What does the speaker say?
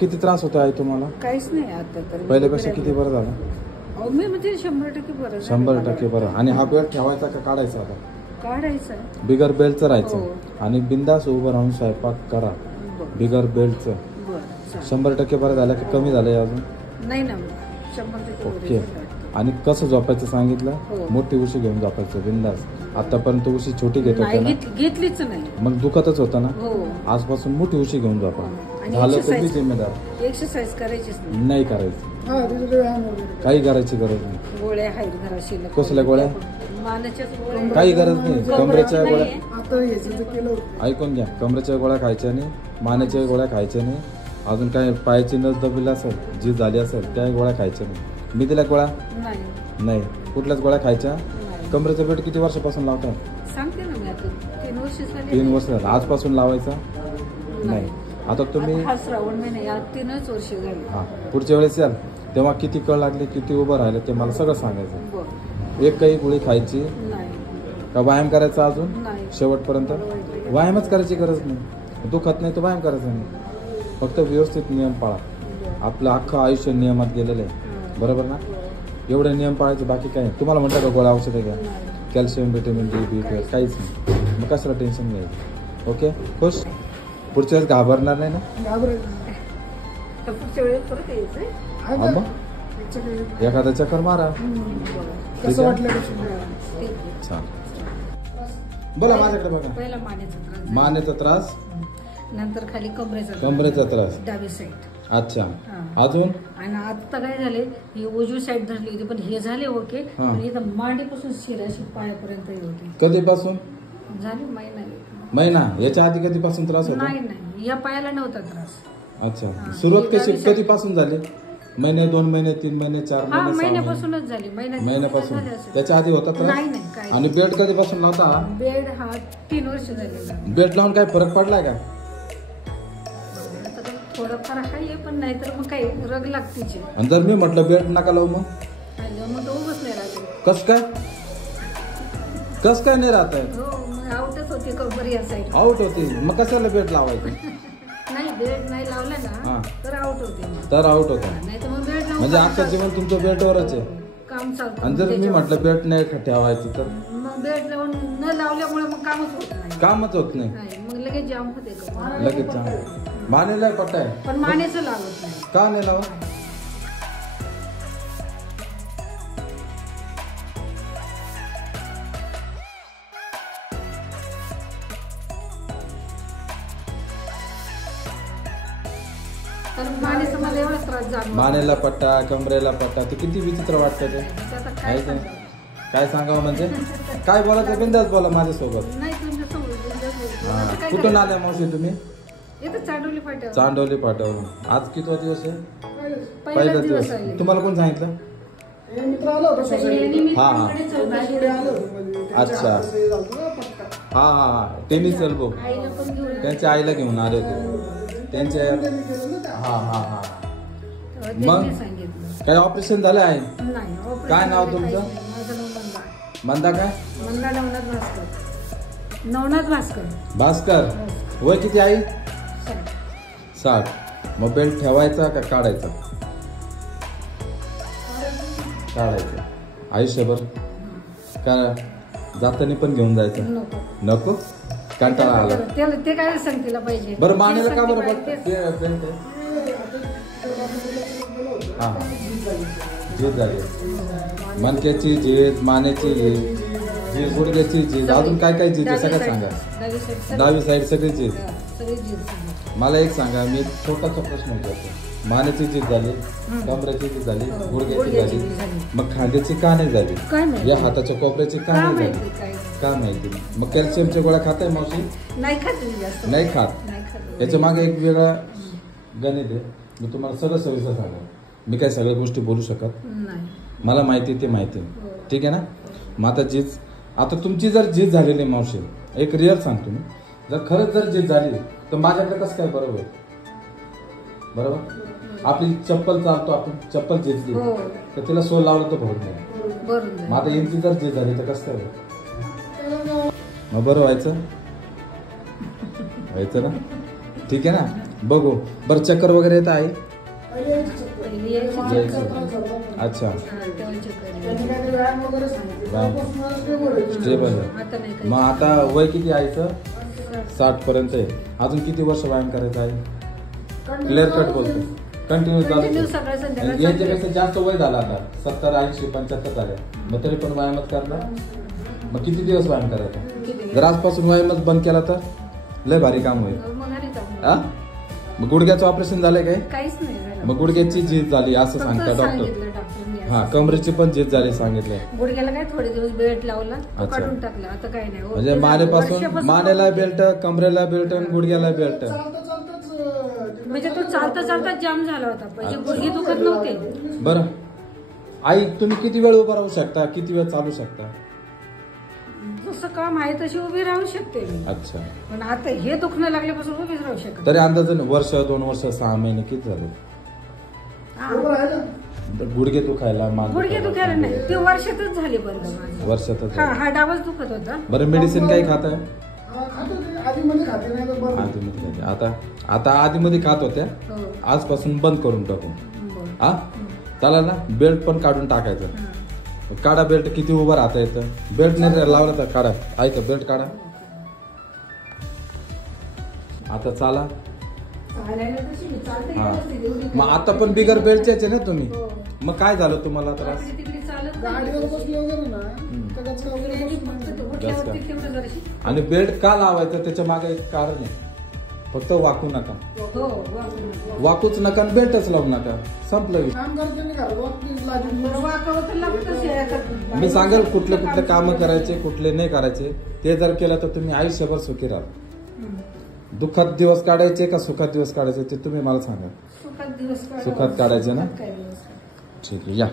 किती त्रास होतो आहे तुम्हाला? काहीच नाही आता तर. पहिल्यापेक्षा किती बरं झालं? मी म्हणजे 100% बरं. 100% बरं. आणि हा बेल्ट ठेवायचा का काढायचा आता? काढायचं. बिगर बेल्टचं राहायचं हो. आणि बिंदास उभं राहून स्वयंपाक करा बिगर बेल्टचं. बरं. 100% बरं झालं की कमी झालंय अजून? नाही ना, 100% ओके. बरं. आणि कसं झोपायचं सांगितलं? हो. मोठी उशी घेऊन झोपायचं बिंदास. आतापर्यंत उशी छोटी घेत होता ना? घेतलीच नाही. मग दुखतच होतं ना? हो. आजपासून मोठी उशी घेऊन झोपा. आणि झालं तुम्ही जिम्मेदार. एक्सरसाइज करायचीच नाही. नाही करायचं. काही करायची गरज नाही. गोळ्या आहेत घराशी. कसल्या गोळ्या? मानाच्याच गोळ्या. काही गरज नाही. कमरेच्या गोळ्या आता ऐकून घ्या. कमरेच्या गोळ्या खायच्या नाही, मानेच्या गोळ्या खायच्या नाही. अजून काय पायाची नस दबलेली असेल, जीभ झाली असेल, त्या गोळ्या खायच्या नाही. मी दिल्या गोळ्या नाही. कुठल्याच गोळ्या खायच्या. कमरेचं बेल्ट किती वर्षापासून लावताय? सांगते ना मी आता. 3 वर्ष झाली. 3 वर्ष झालं. आजपासून लावायचा नाही. आता तुम्ही हा श्रावण महिना या 3च वर्ष झाली. हा पुढच्या वेळेस याल तेव्हा किती कळ लागली, किती उभं राहिलं ते मला सगळं सांगायचं. एक काही गोळी खायची नाही. का व्यायाम करायचा अजून नाही. शेवटपर्यंत? व्यायामच करायची गरज नाही. दुखत नाही तर व्यायाम करायचा नाही. फक्त व्यवस्थित नियम पाळा. आपलं अख्खं आयुष्य नियमात गेलेलं आहे, बरोबर ना? एवढे नियम पाळायचे, बाकी काय. तुम्हाला म्हणता का गोळ्या औषधं घ्या, कॅल्शियम, व्हिटॅमिन डी, B12 काहीच नाही. मग कशाला टेन्शन घ्यायचं? ओके, खुश? पुढच्या वेळेस घाबरणार नाही ना? पुढच्या वेळेस परत यायचंय. हा मग एखादा चक्कर मारा. कसं वाटलं? छान. बोला माझ्याकडे बघा. पहिला मानेचा त्रास, नंतर खाली कमरेचा त्रास, डावी साईड. अच्छा. अजून? आणि आता काय झाले, ही उजवी साईड धरली होती पण हे झाले ओके. इथं मांडीपासून शिराशी पायापर्यंत होते. कधीपासून? झाले महिना. याच्या आधी कधीपासून त्रास होता? नाही, या पायाला नव्हता त्रास. अच्छा. सुरुवात कधीपासून झाली? महिने, 2 महिने, 3 महिने, 4 महिने, 6 महिने? महिन्यापासूनच झाली. महिन्यापासून. त्याच्या आधी होता त्रास? नाही. आणि बेल्ट कधीपासून लावता? बेड हा 3 वर्ष झालेला. बेल्ट लावून काय फरक पडलाय का? थोडंफार आहे पण नाही तर मग काही रग लागतीचे. आणि जर मी म्हटलं बेल्ट नका लावू मग? मग उभंच नाही राहते. कस काय नाही राहत आहे? हो, आउटच होती कबर या साईड. आउट होती. मग कशाला बेल्ट लावायचं? नाही, बेल्ट नाही लावला ना तर आउट होते. तर आउट होता. नाही तर मग बेल्ट म्हणजे आजचं जीवन तुमचं बेल्टवरच आहे. काम चालतं. आणि जर मी म्हटलं बेल्ट नाही ठेवायचं तर मग बेल्ट लावून न लावल्यामुळे मग कामच होत नाही. कामच होत नाही. मग लगेच जाम होते का? लगेच जाम. मानेला पट्टा आहे पण मानेचं लावत नाही. का नाही लावत? तर मानेचं मला एवढा त्रास झाला. मानेला पट्टा, कमरेला पट्टा, ते किती विचित्र वाटतं ते. काय सांगावं म्हणजे? काय बोलायचं बिंदास बोला माझ्यासोबत. नाही तुमच्यासोबत. कुठून आल्या मावशी तुम्ही? चांडोली फाट्यावर. चांडोली फाट्यावरून. आज किती दिवस आहे? पहिला दिवस. तुम्हाला कोण सांगितलं? हा. अच्छा. हा. Tennis elbow. त्यांच्या आईला घेऊन आले होते. त्यांच्या हा. मग काय ऑपरेशन झालं आहे? काय नाव तुमचं? मंदा. काय? मंदा नवनाथ भास्कर. वय किती आई? 60. मग बेल्ट ठेवायचा का काढायचा? काढायचं. आयुष्यभर का जाताना पण घेऊन जायचं? नको. कंटाळा आला. ते काय सांगतील पाहिजे. बरं मानेला का बरं बेल्ट? हा. झीज झाली. मणक्याची झीज, मानेची झीज, गुडघ्याची झीज, अजून काय झीज आहे सगळं सांगा. डावी साईड सगळी झीज. मला एक सांगा, मी एक छोटासा प्रश्न विचारतो. मानेची झीज झाली, कमरेची झीज झाली, गुडघ्याची झाली, मग खांद्याची का नाही झाली? या हाताच्या कोपऱ्याची का नाही झाली? का माहिती? मग कॅल्शियमच्या गोळ्या खाताय मावशी? नाही खात. याच्या मागे एक वेगळा गणित आहे. मी तुम्हाला सगळं सविस्तर सांगा. मी काय सगळ्या गोष्टी बोलू शकत नाही. मला माहिती ते माहिती. ठीक आहे ना? मग आता तुमची जर झीज झालेली मावशी, एक रिअल सांगतो मी, जर खरंच जर झीज झाली तर माझ्याकडे कसं काय बरोबर? आपली चप्पल चालतो, आपण चप्पल झिजली तर तिला सोल लावलं तर भरून नाही. मग आता यांची जर झीज झाली तर कसं काय? मग बरं व्हायचं ना? ठीक आहे ना? बघू बरं. चक्कर वगैरे येत आहे? पहिली यायची चक्कर. अच्छा, तेव्हा चक्कर यायची. स्टेबल आहे. आता नाही काही. मग आता वय किती आईचं? 60 पर्यंत आहे. अजून किती वर्ष व्यायाम करायचं आहे? क्लिअर कट बोलतो. कंटिन्यू कंटिन्यू चालू. सकाळ संध्याकाळ याच्यापेक्षा जास्त वय झालं आता, 70, 80, 75 झाले, मग तरी पण व्यायामच करणार. मग किती दिवस व्यायाम करायचा? जर आजपासून व्यायामच बंद केला तर लय भारी काम होईल. मग घरी जाऊ. हा, मग गुडघ्याचं ऑपरेशन झालंय काय? काहीच नाही झालं. मग गुडघ्याची झीज झाली असं फक्त सांगता डॉक्टर. सांगितलं डॉक्टरनी असं. हा, कमरेची पण झीज झाली सांगितलंय. गुडघ्याला काय थोडे दिवस बेल्ट लावला, तो अच्छा. काढून टाकला. आता काही नाही. म्हणजे मानेपासून मानेला बेल्ट, कमरेला बेल्ट आणि गुडघ्याला बेल्ट. म्हणजे तो चालता चालता जाम झाला होता. पहिले गुडघे दुखत नव्हते. बरं आई, तुम्ही किती वेळ उभा राहू शकता, किती वेळ चालू शकता? जसं काम आहे तशी उभी राहू शकते मी. अच्छा. पण आता हे दुखणं लागल्यापासून उभीच राहू शकत. तरी अंदाजाने वर्ष, 2 वर्ष, 6 महिने किती झाले? गुडघे दुखायला, मान गुडघे दुखायला नाही, ते वर्षातच झाले बंद माझे. वर्षातच. हा डावच दुखत होता. बरं, मेडिसिन काही खात आहे? आधीमध्ये खाते नाही तर बंद. आधीमध्ये खाते. आता आधीमध्ये खात होत्या, हो. आजपासून बंद करून टाकू. बरं. हा, त्याला ना बेल्ट पण काढून टाकायचं. हा. काढा बेल्ट. किती उभं राहता येतं? बेल्ट नाही लावला तर काढा. ऐका, बेल्ट काढा. आता चाला. चालायला तशी मी चालते हा. व्यवस्थित, एवढी मग आता पण बिगर बेल्टचेच आहे ना तुम्ही? हो. मग काय झालं तुम्हाला त्रास? इकडे तिकडे चालत गाडीवर नाही. बसले वगैरे ना तर गचका वगैरे आणि बसून फक्त नाही. उठल्यावरती तेवढं जराशी. आणि बेल्ट का लावायचं त्याच्या मागे एक कारण आहे. फक्त वाकू नका. हो, वाकून. वाकूच नका आणि बेल्टच लावू नका. संपलं विषय. काम करताना घरात वाटली लागली. बरं, वाकावं तर लागतंच याच्यात. मी सांगेल कुठले कुठले काम करायचे, कुठले नाही करायचे. ते जर केलं तर तुम्ही आयुष्यभर सुखी राहाल. हम्म. दुःखात दिवस काढायचे का सुखात दिवस काढायचे ते तुम्ही मला सांगा. सुखात दिवस काढावं. सुखात काढायचे ना? सुखात काय दिवस काढावं. ठीक आहे, या.